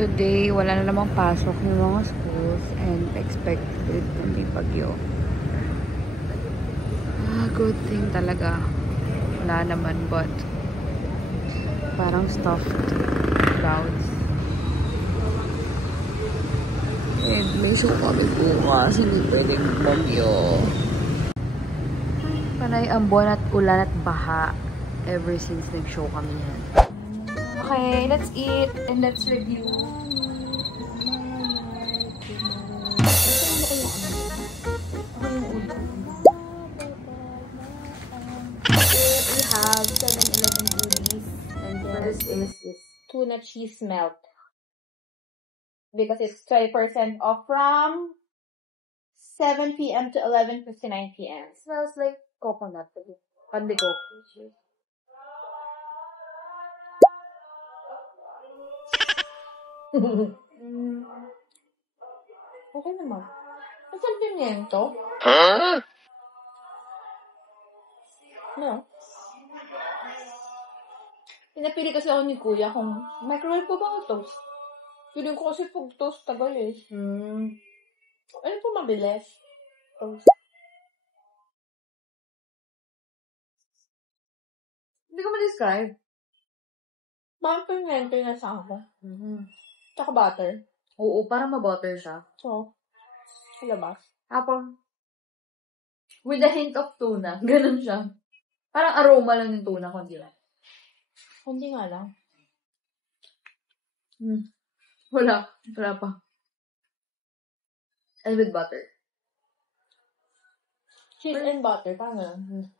today, wala na namang pasok ng mga schools and expected na may bagyo. Good thing talaga. Wala naman, but parang stuffed clouds. And may show kami bukas. Hindi pwedeng bagyo. Panay ang buwan at ulan at baha ever since nag-show kami yan. Okay, let's eat and let's review. We have 7-Eleven goodies, and this is tuna cheese melt. Because it's 20% off from 7 p.m. to 11:59 p.m. smells like coconut. Pandigo. Okay naman. Masang pimiento? No. Pinapili kasi ako ni Kuya kung microwave po ba o toast. Feeling ko kasi pag toast tagal eh. Ano po mabilis? Toast. Hindi ko ma-describe. Bakit pimiento yung nasa ako? Tsaka butter. Oo, parang ma-butter siya. So, sa labas. Tapos, with a hint of tuna. Ganun siya. Parang aroma lang yung tuna, kundi lang. Kundi nga lang. Wala. Wala pa. And with butter. Cheese and butter. Parang lang.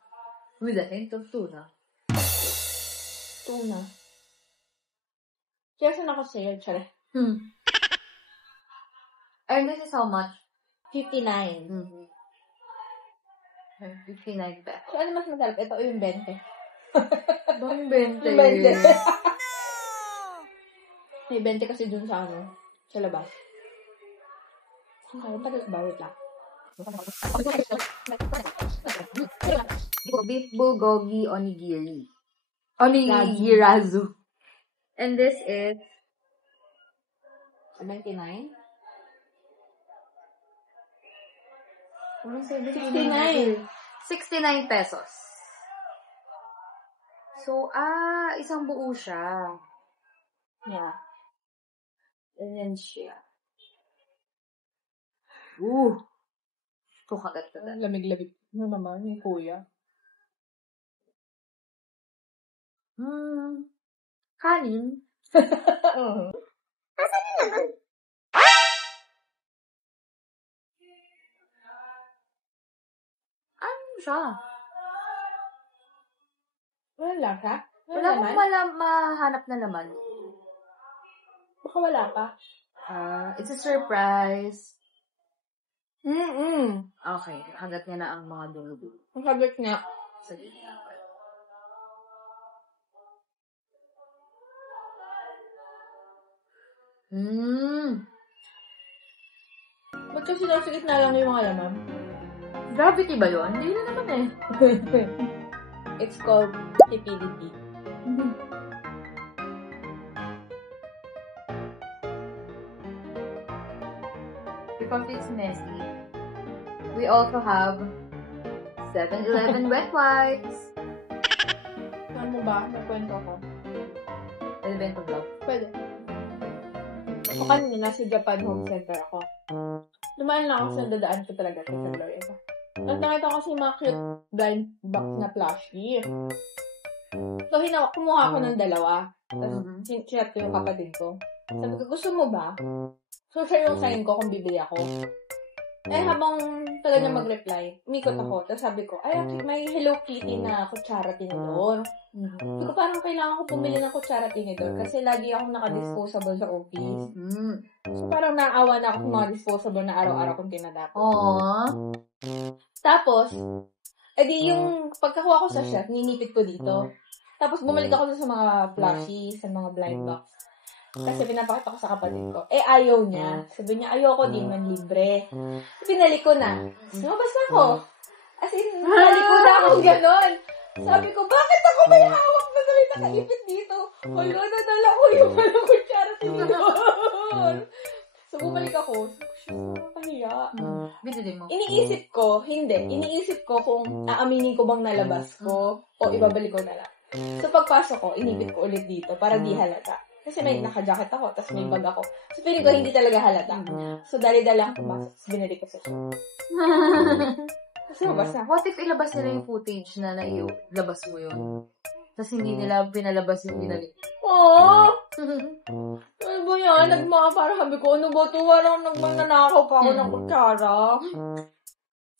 With a hint of tuna. Tuna. Kaya sa naka-sale, tsara. And this is how much? 59. 59 pesos. So, ano mas masarap? Ito o yung 20? Bakit 20? Yung 20. May 20 kasi dun sa ano, sa labas. Ang tagal ba? Wait lang. Beef bulgogi onigiri. Onigirazu. And this is 29? 69. 69 pesos. So, isang buo siya. Yeah. Ayan siya. Kukagat-kagat. Lamig-lamig. Ano naman yung Kuya? Kanin. Asan yun naman? Ano siya? Wala ka? Wala akong mahanap na laman. Baka wala pa. It's a surprise. Okay, hagat niya na ang mga dulo-dulo. Ang sagot nga. Sige. Ba't kasi nasa gitna lang yung mga laman? Gravity ba yun? Hindi na naman eh. It's called stupidity. Because it's messy. We also have 7-Eleven wet wipes. Ano mo ba? Nakwento ko. Elemental vlog. Pwede. Ako kanina, nasa Japan Home Center ako. Dumaan lang ako sa dadaan ko talaga sa Floor ito. At nakita ko kasi mga cute blind box na plushie. So, kumuha ako ng dalawa. Tapos, chinat ko yung kapatid ko. Sabi ko, gusto mo ba? So, siya yung sign ko kung bibili ako. Eh, habang tagal niya mag-reply, umikot ako. Tapos sabi ko, ay, may Hello Kitty na kutsara tinidor. Sabi ko, parang kailangan ko pumili ng kutsara tinidor kasi lagi akong naka-disposable sa office. So, parang naawa na ako sa mga disposable na araw-araw kong tinadap. Tapos, edi yung pagkakuha ko sa chef, ninipit ko dito. Tapos, bumalik ako sa mga plushies, sa mga blind box. Kasi pinapakita ko sa kapatid ko. Eh, ayaw niya. Sabi niya, ayoko din man libre. Pinalik ko na. Lumabas na ako. As in, pinalik ko na ako gano'n. Sabi ko, bakit ako may hawak na sabi nakaipit dito? Hala, nadala ko yung walang kutsara tinidor. bibili mo? Iniisip ko kung aaminin ko bang nalabas ko o ibabalik ko na lang. So, pagpasok ko, inipit ko ulit dito para di halata. Kasi may naka-jacket ako, tapos may bag ako. So, feeling ko hindi talaga halata. So, dali-dala ako pumasok, tapos binalik ko sa shop. Kasi mabasa. What if ilabas nila yung footage na labas mo yun? Tapos hindi nila pinalabas yung binalik. Oh! Ano ba yan? Para sabi ko, ano ba ito? Parang nagmananakaw pa ako ng kutsara.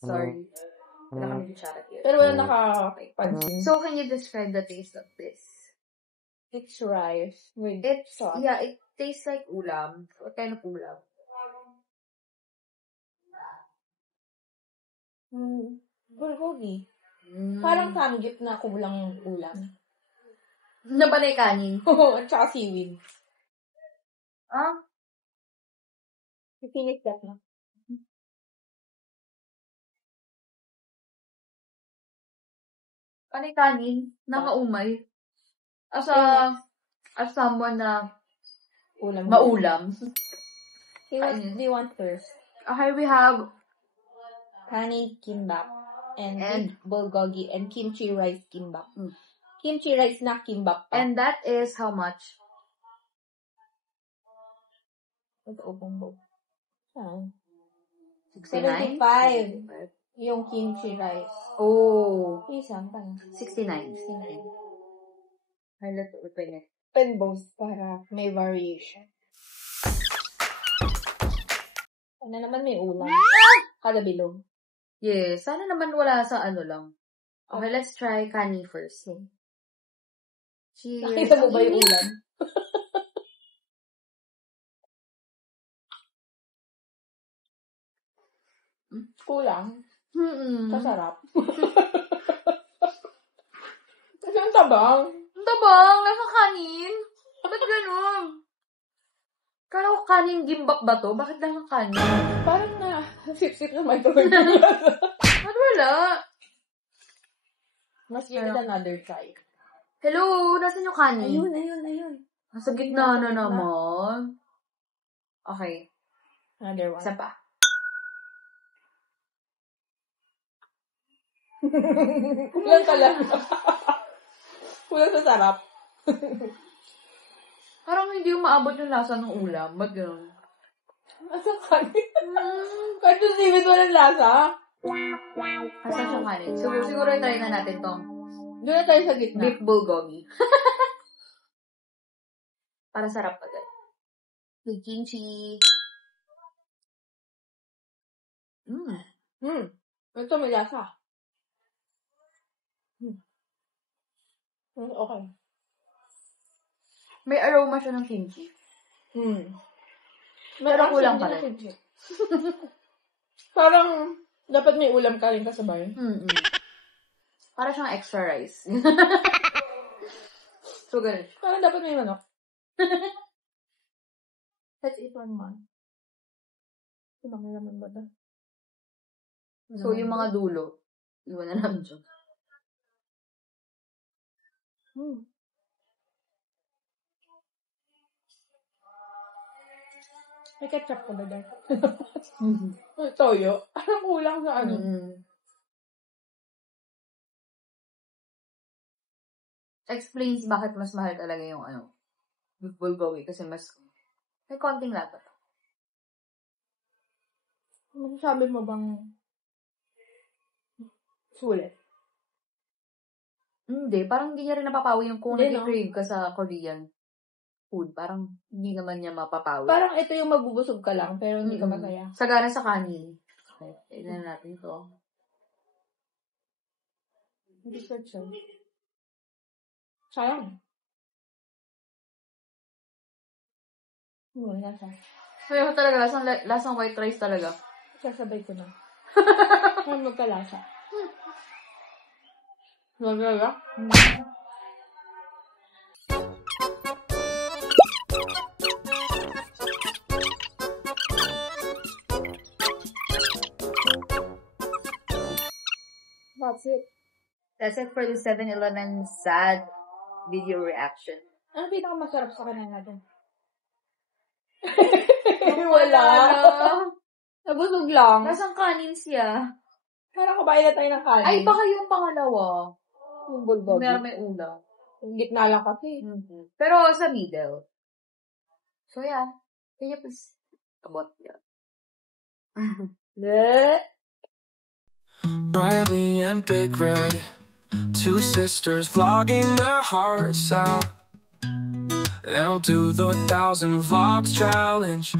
Sorry. Wala kami kutsara here. Pero wala nakakapansin. So, can you describe the taste of this? It's rice with sauce. Yeah, it tastes like ulam. What kind of ulam? Bulgogi. Parang samgyup na kulang ulam. Nabanay kanin. Oo, at saka seaweed. Ah? Finish that na. Panay kanin. Nakaumay. As someone na maulam. Do you want first? Okay, we have Kanin kimbap and bulgogi and kimchi rice kimbap. Kimchi rice na kimbap pa. And that is how much? Ito ubong. 69? 75. Yung kimchi rice. Oh. Isang pa. 69. Ay, let's open it. Open both para may variation. Sana naman may ulam. Kada bilog. Yes, sana naman wala sa ano lang. Okay, let's try kani first. Cheers. Nakita mo ba yung ulam? Kulang. Kasarap. Kasi ang tabang. Ang tabang, nasa kanin. Ba't ganun? Kala ko kanin gimbap ba to? Bakit lang ang kanin? Parang na sip-sip naman ito. Ba't wala? Mas give it another try. Hello, nasan yung kanin? Ayun. Nasa gitna na naman. Okay. Another one. Isa pa. Kulang ka lang. Kulang sa sarap. Parang hindi yung maabot yung lasa ng ulam. Ba't gano'n? Asa kanin? Kahit yung seaweed walang lasa. Asan siyang kanin? Siguro try na natin tong Doon na tayo sa gitna. beef bulgogi. Para sarap agad. With kimchi. Ito may lasa. Okay. May aroma siya ng kimchi. Pero kulang pa rin. Parang, dapat may ulam ka rin kasabay. Para siyang extra rice. So, ganun. Parang dapat may manok. Let's eat one more. May laman ba ito? So, yung mga dulo, iwan na namin dyan. May ketchup ko ba dyan? Toyo. Anong kulang sa ano? Explains bakit mas mahal talaga yung beef bulgogi kasi mas may konting lata. Masasabi mo bang sulit? Hindi, parang hindi niya rin napapawi yung kung Hindi, nag-crave ka sa Korean food. Parang hindi naman niya mapapawi. Parang ito yung mabubusog ka lang, pero hindi ka masaya. Sagana sa kanin. Okay, tignan natin to. Hindi search siya. Sayang. Nasa. Kaya talaga, lasang white rice talaga. Sasabay ko na. Kaya magkalasa. Nagaya? That's it. That's it for the 7-Eleven sad video reaction. Ano pinakamasarap sa kanina natin? Wala. Nabusog lang. Nasaan kanin siya? Parang kumain na tayo ng kanin. Ay, baka yung pangalawa. Yung bulldog. Meron may ulam. Yung gitna lang kasi. Pero sa middle. So, yeah. Kaya please. Kabot yan. Riley and Big Red, two sisters vlogging their hearts out. They'll do the 1,000 vlogs challenge.